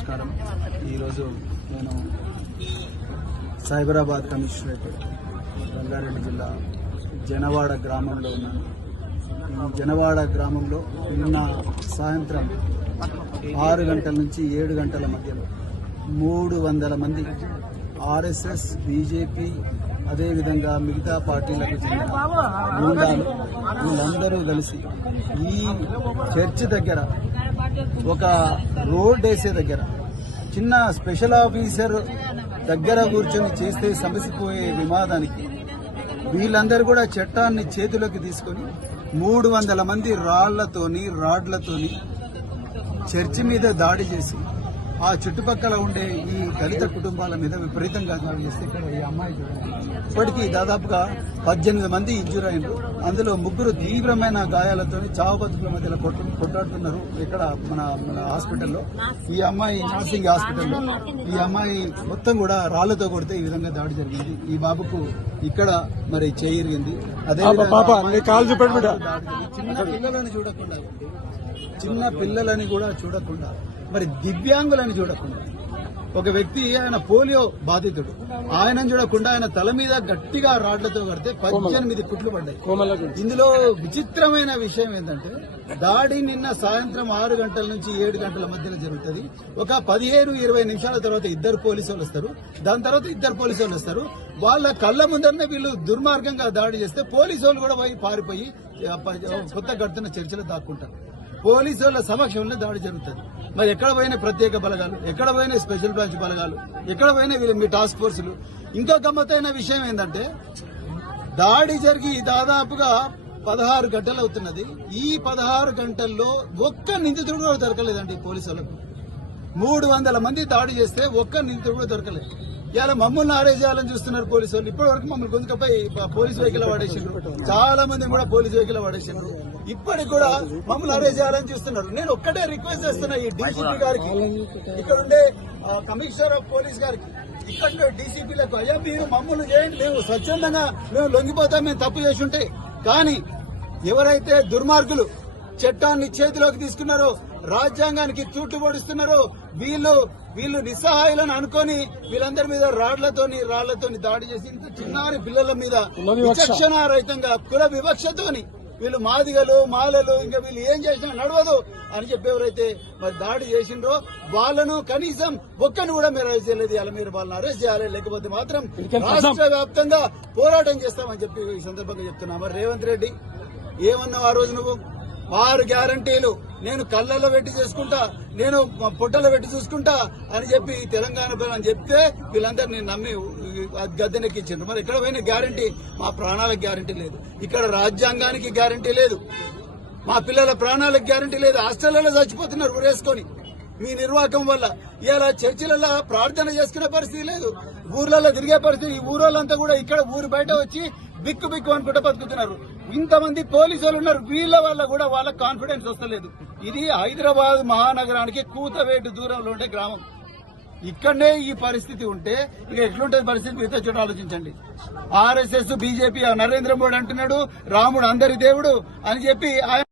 నమస్కారం. ఈరోజు నేను సైబరాబాద్ కమిషనరేట్ రంగారెడ్డి జిల్లా జనవాడ గ్రామంలో ఉన్నాను. ఈ జనవాడ గ్రామంలో నిన్న సాయంత్రం 6 గంటల నుంచి 7 గంటల మధ్యలో 300 మంది ఆర్ఎస్ఎస్, బీజేపీ, అదేవిధంగా మిగతా పార్టీలకు చెందిన బృందాలు వీళ్ళందరూ కలిసి ఈ చర్చ్ దగ్గర ఒక రోడ్ వేసే దగ్గర చిన్న స్పెషల్ ఆఫీసర్ దగ్గర కూర్చొని చేస్తే సమసిపోయే వివాదానికి వీళ్ళందరూ కూడా చట్టాన్ని చేతిలోకి తీసుకొని 300 మంది రాడ్లతోని చర్చి మీద దాడి చేసి ఆ చుట్టుపక్కల ఉండే ఈ దళిత కుటుంబాల మీద విపరీతంగా దాడి చేస్తే ఇక్కడ ఈ అమ్మాయి ఇప్పటికీ దాదాపుగా 18 మంది ఇంజూర్ అయినారు. అందులో 3 తీవ్రమైన గాయాలతో చావు బతుకుల మధ్యలో కొట్లాడుతున్నారు. ఇక్కడ మన హాస్పిటల్లో ఈ అమ్మాయి నర్సింగ్ హాస్పిటల్లో ఈ అమ్మాయి మొత్తం కూడా రాళ్లతో కొడితే ఈ విధంగా దాడి జరిగింది. ఈ బాబుకు ఇక్కడ మరి చేయింది. అదే చిన్న పిల్లలని కూడా చూడకుండా మరి దివ్యాంగులని చూడకుండా ఒక వ్యక్తి ఆయన పోలియో బాధితుడు ఆయనను చూడకుండా ఆయన తల మీద గట్టిగా రాడ్లతో కడితే 18 కుట్లు పడ్డాయి. ఇందులో విచిత్రమైన విషయం ఏంటంటే దాడి నిన్న సాయంత్రం 6 గంటల నుంచి 7 గంటల మధ్యలో జరుగుతుంది. ఒక 15-20 నిమిషాల తర్వాత 2 పోలీసు వాళ్ళు వస్తారు. దాని తర్వాత 2 పోలీసు వాళ్ళు వస్తారు. వాళ్ళ కళ్ళ ముందరనే వీళ్ళు దుర్మార్గంగా దాడి చేస్తే పోలీసు వాళ్ళు కూడా పారిపోయి కొత్త కడుతున్న చర్చలు దాక్కుంటారు. పోలీసు వాళ్ళ సమక్షంలో దాడి జరుగుతుంది. మరి ఎక్కడ పోయిన ప్రత్యేక బలగాలు, ఎక్కడ పోయిన స్పెషల్ బ్రాంచ్ బలగాలు, ఎక్కడ పోయిన వీళ్ళు మీ టాస్క్ ఫోర్సులు. ఇంకో గమ్మత్తైన విషయం ఏంటంటే దాడి జరిగి దాదాపుగా 16 గంటలు అవుతున్నది. ఈ 16 గంటల్లో ఒక్క నిందితుడు కూడా దొరకలేదండి పోలీసు వాళ్ళకు. 300 మంది దాడి చేస్తే ఒక్క నిందితుడు కూడా దొరకలేదు. ఇలా మమ్మల్ని అరెస్ట్ చేయాలని చూస్తున్నారు పోలీసు వాళ్ళు. ఇప్పటి వరకు మమ్మల్ని గొంతుకపై పోలీసు వెహికల్ వాడేసిండ్రు. చాలా మంది కూడా పోలీసు వెహికల్ వాడేసిండ్రు. ఇప్పటికి కూడా మమ్మల్ని అరెస్ట్ చేయాలని చూస్తున్నారు. నేను ఒక్కటే రిక్వెస్ట్ చేస్తున్నా ఈ డీసీపీ గారికి, ఇక్కడ ఉండే కమిషనర్ ఆఫ్ పోలీస్ గారికి, ఇక్కడ డీసీపీలకు, అయ్యా మీరు మమ్మల్ని చేయండి, మేము స్వచ్ఛందంగా మేము లొంగిపోతాం, మేము తప్పు చేసి ఉంటే. కానీ ఎవరైతే దుర్మార్గులు చట్టాన్ని చేతిలోకి తీసుకున్నారో, రాజ్యాంగానికి తూట్లు పొడుస్తున్నారో, వీళ్ళు నిస్సహాయులను అనుకొని వీళ్ళందరి మీద రాళ్లతోని దాడి చేసి ఇంత చిన్నారి పిల్లల మీద విచక్షణారహితంగా కుల వివక్షతోని వీళ్ళు మాదిగలు, మాలలు, ఇంకా వీళ్ళు ఏం చేసినా నడవదు అని చెప్పి ఎవరైతే మరి దాడి చేసిండ్రో వాళ్ళను కనీసం ఒక్కను కూడా మీరు అరెస్ట్ చేయలేదు. అలా మీరు వాళ్ళని అరెస్ట్ చేయాలి, లేకపోతే మాత్రం రాష్ట్ర వ్యాప్తంగా పోరాటం చేస్తామని చెప్పి ఈ సందర్భంగా చెప్తున్నా. మరి రేవంత్ రెడ్డి ఏమన్నావు ఆ రోజు నువ్వు? 6 గ్యారంటీలు నేను కళ్ళల్లో పెట్టి చేసుకుంటా, నేను పొట్టలో పెట్టి చూసుకుంటా అని చెప్పి తెలంగాణ అని చెప్తే వీళ్ళందరూ నమ్మి గద్దెనెక్కించారు. మరి ఇక్కడ పోయిన గ్యారంటీ మా ప్రాణాలకు గ్యారంటీ లేదు, ఇక్కడ రాజ్యాంగానికి గ్యారంటీ లేదు, మా పిల్లల ప్రాణాలకు గ్యారంటీ లేదు. హాస్టళ్లలో చచ్చిపోతున్నారు ఊరేసుకొని మీ నిర్వాహకం వల్ల. ఇలా చర్చిలలో ప్రార్థన చేసుకునే పరిస్థితి లేదు, ఊర్లలో తిరిగే పరిస్థితి. ఈ ఊరోళ్ళంతా కూడా ఇక్కడ ఊరు బయట వచ్చి బిక్కు అనుకుంటూ బతుకుతున్నారు. ఇంతమంది పోలీసు వాళ్ళు ఉన్నారు, వీళ్ళ వల్ల కూడా వాళ్ళకి కాన్ఫిడెన్స్ వస్తలేదు. ఇది హైదరాబాద్ మహానగరానికి కూతవేటు దూరంలో ఉండే గ్రామం. ఇక్కడనే ఈ పరిస్థితి ఉంటే ఇక ఎట్లుంటది పరిస్థితి మిగతా చోట ఆలోచించండి. ఆర్ఎస్ఎస్, బీజేపీ, నరేంద్ర మోడీ అంటున్నాడు రాముడు అందరి దేవుడు అని చెప్పి ఆయన